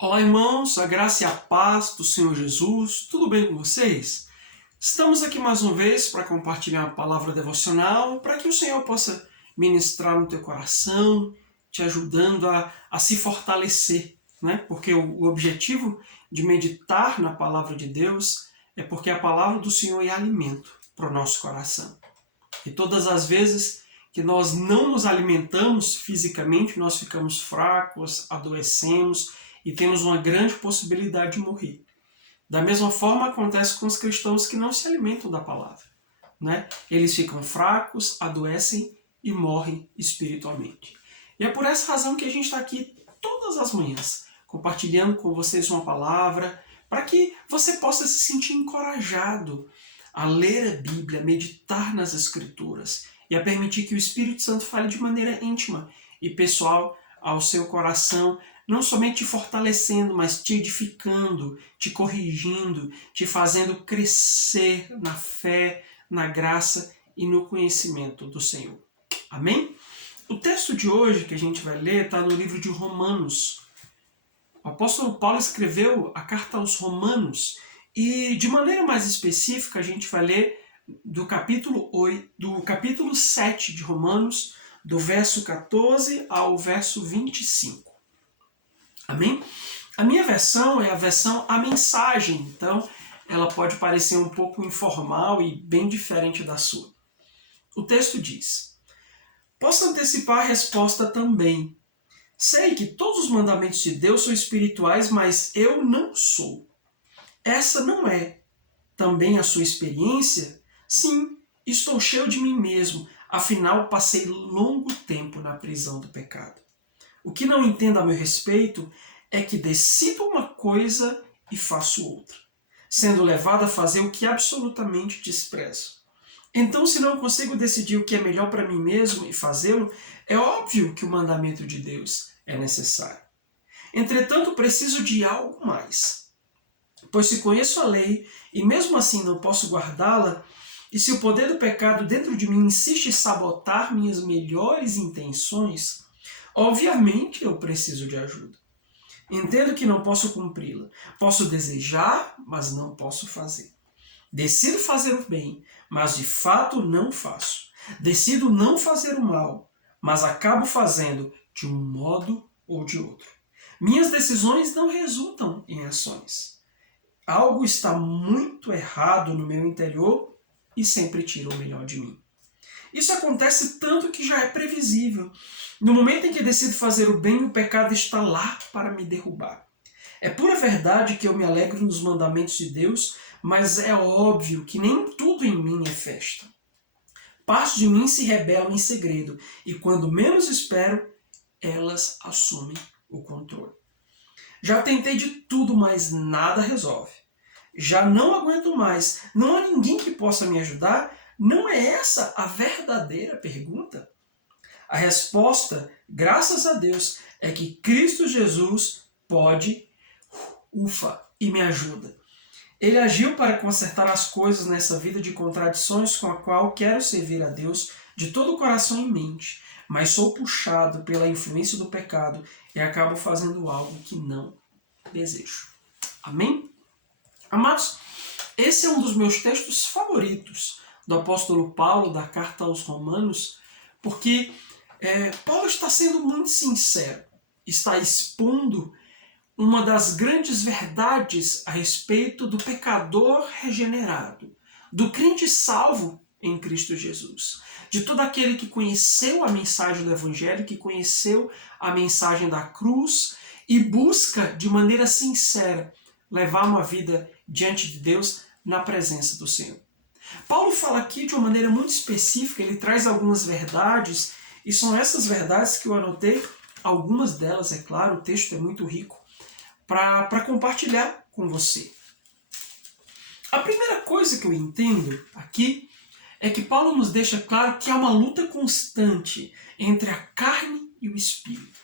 Olá, irmãos, a graça e a paz do Senhor Jesus, tudo bem com vocês? Estamos aqui mais uma vez para compartilhar a palavra devocional, para que o Senhor possa ministrar no teu coração, te ajudando a se fortalecer, né? Porque o objetivo de meditar na palavra de Deus é porque a palavra do Senhor é alimento para o nosso coração. E todas as vezes que nós não nos alimentamos fisicamente, nós ficamos fracos, adoecemos e temos uma grande possibilidade de morrer. Da mesma forma acontece com os cristãos que não se alimentam da palavra, né? Eles ficam fracos, adoecem e morrem espiritualmente. E é por essa razão que a gente está aqui todas as manhãs, compartilhando com vocês uma palavra, para que você possa se sentir encorajado a ler a Bíblia, a meditar nas Escrituras e a permitir que o Espírito Santo fale de maneira íntima e pessoal ao seu coração, não somente te fortalecendo, mas te edificando, te corrigindo, te fazendo crescer na fé, na graça e no conhecimento do Senhor. Amém? O texto de hoje que a gente vai ler está no livro de Romanos. O apóstolo Paulo escreveu a carta aos Romanos e, de maneira mais específica, a gente vai ler do capítulo 7 de Romanos, do verso 14 ao verso 25. Amém? A minha versão é a versão A Mensagem, então ela pode parecer um pouco informal e bem diferente da sua. O texto diz: posso antecipar a resposta também. Sei que todos os mandamentos de Deus são espirituais, mas eu não sou. Essa não é também a sua experiência? Sim, estou cheio de mim mesmo, afinal passei longo tempo na prisão do pecado. O que não entendo a meu respeito é que decido uma coisa e faço outra, sendo levado a fazer o que absolutamente desprezo. Então, se não consigo decidir o que é melhor para mim mesmo e fazê-lo, é óbvio que o mandamento de Deus é necessário. Entretanto, preciso de algo mais. Pois se conheço a lei e mesmo assim não posso guardá-la, e se o poder do pecado dentro de mim insiste em sabotar minhas melhores intenções, obviamente eu preciso de ajuda. Entendo que não posso cumpri-la. Posso desejar, mas não posso fazer. Decido fazer o bem, mas de fato não faço. Decido não fazer o mal, mas acabo fazendo de um modo ou de outro. Minhas decisões não resultam em ações. Algo está muito errado no meu interior e sempre tira o melhor de mim. Isso acontece tanto que já é previsível. No momento em que decido fazer o bem, o pecado está lá para me derrubar. É pura verdade que eu me alegro nos mandamentos de Deus, mas é óbvio que nem tudo em mim é festa. Partes de mim se rebelam em segredo, e quando menos espero, elas assumem o controle. Já tentei de tudo, mas nada resolve. Já não aguento mais, não há ninguém que possa me ajudar? Não é essa a verdadeira pergunta? A resposta, graças a Deus, é que Cristo Jesus pode, e me ajuda. Ele agiu para consertar as coisas nessa vida de contradições com a qual quero servir a Deus de todo o coração e mente, mas sou puxado pela influência do pecado e acabo fazendo algo que não desejo. Amém? Amados, esse é um dos meus textos favoritos do apóstolo Paulo, da carta aos Romanos, porque Paulo está sendo muito sincero, está expondo uma das grandes verdades a respeito do pecador regenerado, do crente salvo em Cristo Jesus, de todo aquele que conheceu a mensagem do Evangelho, que conheceu a mensagem da cruz e busca de maneira sincera levar uma vida diante de Deus na presença do Senhor. Paulo fala aqui de uma maneira muito específica, ele traz algumas verdades, e são essas verdades que eu anotei, algumas delas, é claro, o texto é muito rico, para compartilhar com você. A primeira coisa que eu entendo aqui é que Paulo nos deixa claro que há uma luta constante entre a carne e o espírito.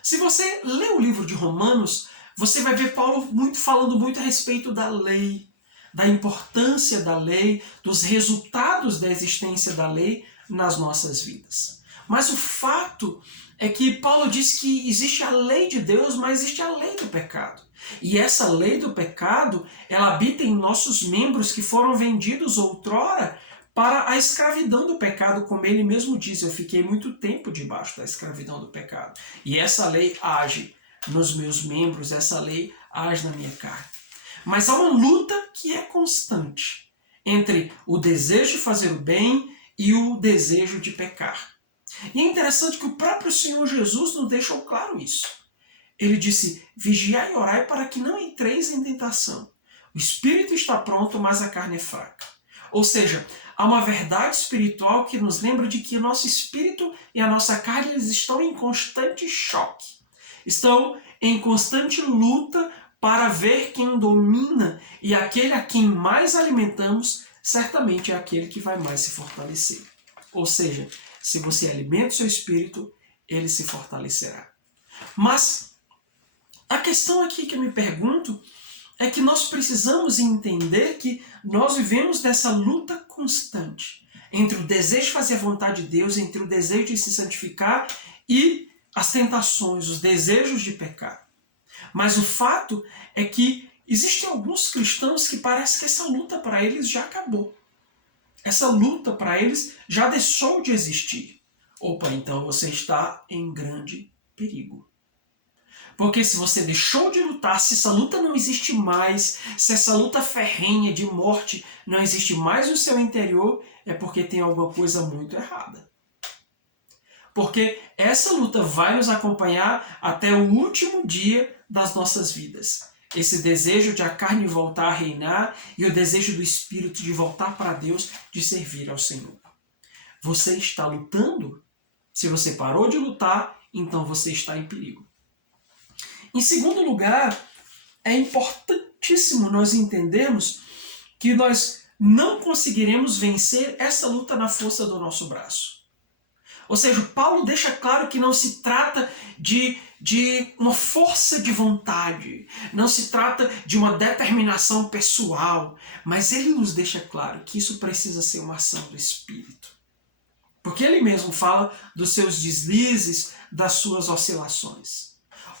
Se você lê o livro de Romanos, você vai ver Paulo falando muito a respeito da lei, da importância da lei, dos resultados da existência da lei nas nossas vidas. Mas o fato é que Paulo diz que existe a lei de Deus, mas existe a lei do pecado. E essa lei do pecado, ela habita em nossos membros que foram vendidos outrora para a escravidão do pecado, como ele mesmo diz, eu fiquei muito tempo debaixo da escravidão do pecado. E essa lei age nos meus membros, essa lei age na minha carne. Mas há uma luta que é constante entre o desejo de fazer o bem e o desejo de pecar. E é interessante que o próprio Senhor Jesus nos deixou claro isso. Ele disse, vigiai e orai para que não entreis em tentação. O espírito está pronto, mas a carne é fraca. Ou seja, há uma verdade espiritual que nos lembra de que o nosso espírito e a nossa carne eles estão em constante choque. Estão em constante luta para ver quem domina, e aquele a quem mais alimentamos, certamente é aquele que vai mais se fortalecer. Ou seja, se você alimenta o seu espírito, ele se fortalecerá. Mas a questão aqui que eu me pergunto é que nós precisamos entender que nós vivemos dessa luta constante entre o desejo de fazer a vontade de Deus, entre o desejo de se santificar e as tentações, os desejos de pecar. Mas o fato é que existem alguns cristãos que parece que essa luta para eles já acabou. Essa luta para eles já deixou de existir. Opa, então você está em grande perigo. Porque se você deixou de lutar, se essa luta não existe mais, se essa luta ferrenha de morte não existe mais no seu interior, é porque tem alguma coisa muito errada. Porque essa luta vai nos acompanhar até o último dia das nossas vidas. Esse desejo de a carne voltar a reinar e o desejo do Espírito de voltar para Deus, de servir ao Senhor. Você está lutando? Se você parou de lutar, então você está em perigo. Em segundo lugar, é importantíssimo nós entendermos que nós não conseguiremos vencer essa luta na força do nosso braço. Ou seja, Paulo deixa claro que não se trata de uma força de vontade, não se trata de uma determinação pessoal, mas ele nos deixa claro que isso precisa ser uma ação do Espírito. Porque ele mesmo fala dos seus deslizes, das suas oscilações.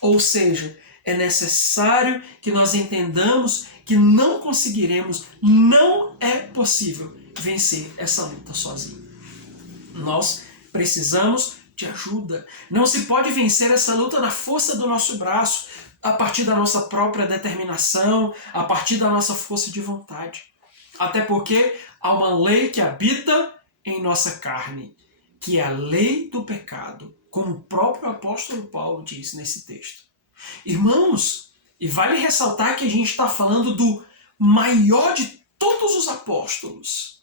Ou seja, é necessário que nós entendamos que não conseguiremos, não é possível vencer essa luta sozinho. Nós precisamos de ajuda. Não se pode vencer essa luta na força do nosso braço, a partir da nossa própria determinação, a partir da nossa força de vontade. Até porque há uma lei que habita em nossa carne, que é a lei do pecado, como o próprio apóstolo Paulo diz nesse texto. Irmãos, e vale ressaltar que a gente está falando do maior de todos os apóstolos.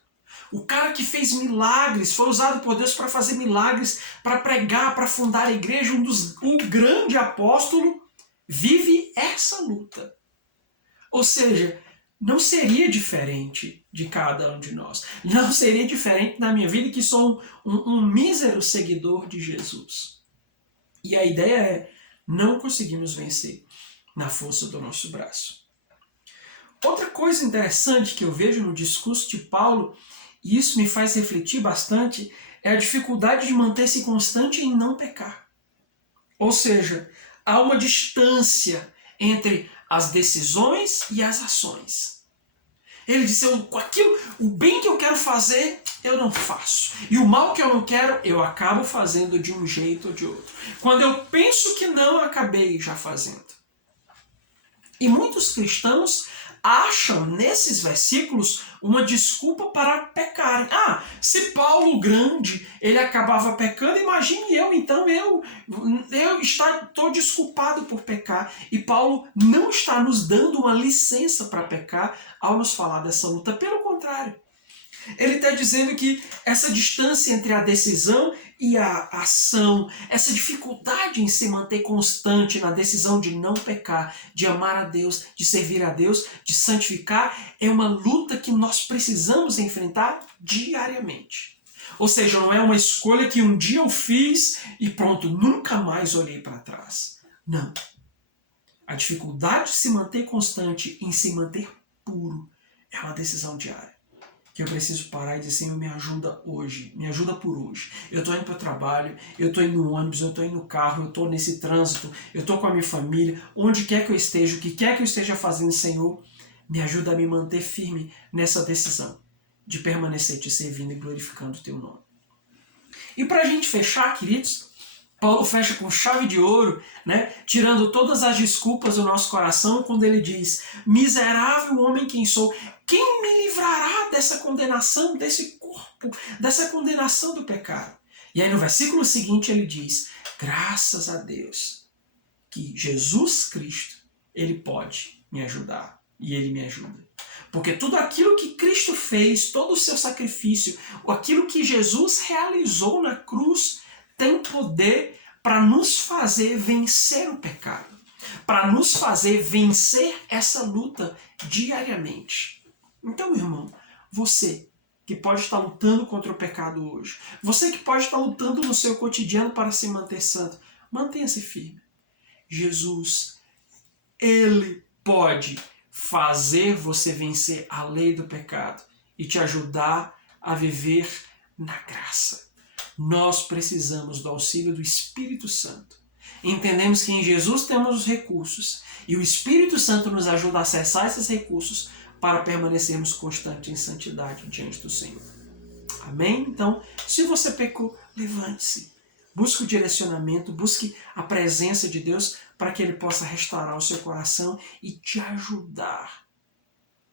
O cara que fez milagres, foi usado por Deus para fazer milagres, para pregar, para fundar a igreja, um grande apóstolo, vive essa luta. Ou seja, não seria diferente de cada um de nós. Não seria diferente na minha vida, que sou um mísero seguidor de Jesus. E a ideia é, não conseguimos vencer na força do nosso braço. Outra coisa interessante que eu vejo no discurso de Paulo, e isso me faz refletir bastante, é a dificuldade de manter-se constante em não pecar. Ou seja, há uma distância entre as decisões e as ações. Ele disse, o bem que eu quero fazer, eu não faço. E o mal que eu não quero, eu acabo fazendo de um jeito ou de outro. Quando eu penso que não, eu acabei já fazendo. E muitos cristãos acham nesses versículos uma desculpa para pecarem. Se Paulo grande, ele acabava pecando, imagine eu, então eu estou desculpado por pecar. E Paulo não está nos dando uma licença para pecar ao nos falar dessa luta, pelo contrário. Ele está dizendo que essa distância entre a decisão e a ação, essa dificuldade em se manter constante na decisão de não pecar, de amar a Deus, de servir a Deus, de santificar, é uma luta que nós precisamos enfrentar diariamente. Ou seja, não é uma escolha que um dia eu fiz e pronto, nunca mais olhei para trás. Não. A dificuldade de se manter constante, em se manter puro, é uma decisão diária. que eu preciso parar e dizer, Senhor, me ajuda hoje, me ajuda por hoje. Eu estou indo para o trabalho, eu estou indo no ônibus, eu estou indo no carro, eu estou nesse trânsito, eu estou com a minha família, onde quer que eu esteja, o que quer que eu esteja fazendo, Senhor, me ajuda a me manter firme nessa decisão de permanecer te servindo e glorificando o teu nome. E para a gente fechar, queridos, Paulo fecha com chave de ouro, né, tirando todas as desculpas do nosso coração, quando ele diz, miserável homem quem sou, quem me livrará dessa condenação, desse corpo, dessa condenação do pecado? E aí no versículo seguinte ele diz, graças a Deus, que Jesus Cristo, ele pode me ajudar, e ele me ajuda. Porque tudo aquilo que Cristo fez, todo o seu sacrifício, aquilo que Jesus realizou na cruz, tem poder para nos fazer vencer o pecado, para nos fazer vencer essa luta diariamente. Então, meu irmão, você que pode estar lutando contra o pecado hoje, você que pode estar lutando no seu cotidiano para se manter santo, mantenha-se firme. Jesus, ele pode fazer você vencer a lei do pecado e te ajudar a viver na graça. Nós precisamos do auxílio do Espírito Santo. Entendemos que em Jesus temos os recursos e o Espírito Santo nos ajuda a acessar esses recursos para permanecermos constantes em santidade diante do Senhor. Amém? Então, se você pecou, levante-se. Busque o direcionamento, busque a presença de Deus para que Ele possa restaurar o seu coração e te ajudar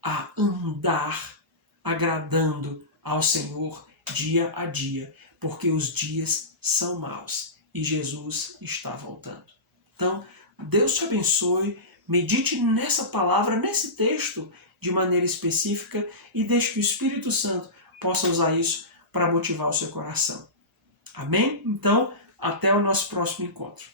a andar agradando ao Senhor dia a dia, porque os dias são maus e Jesus está voltando. Então, Deus te abençoe, medite nessa palavra, nesse texto de maneira específica e deixe que o Espírito Santo possa usar isso para motivar o seu coração. Amém? Então, até o nosso próximo encontro.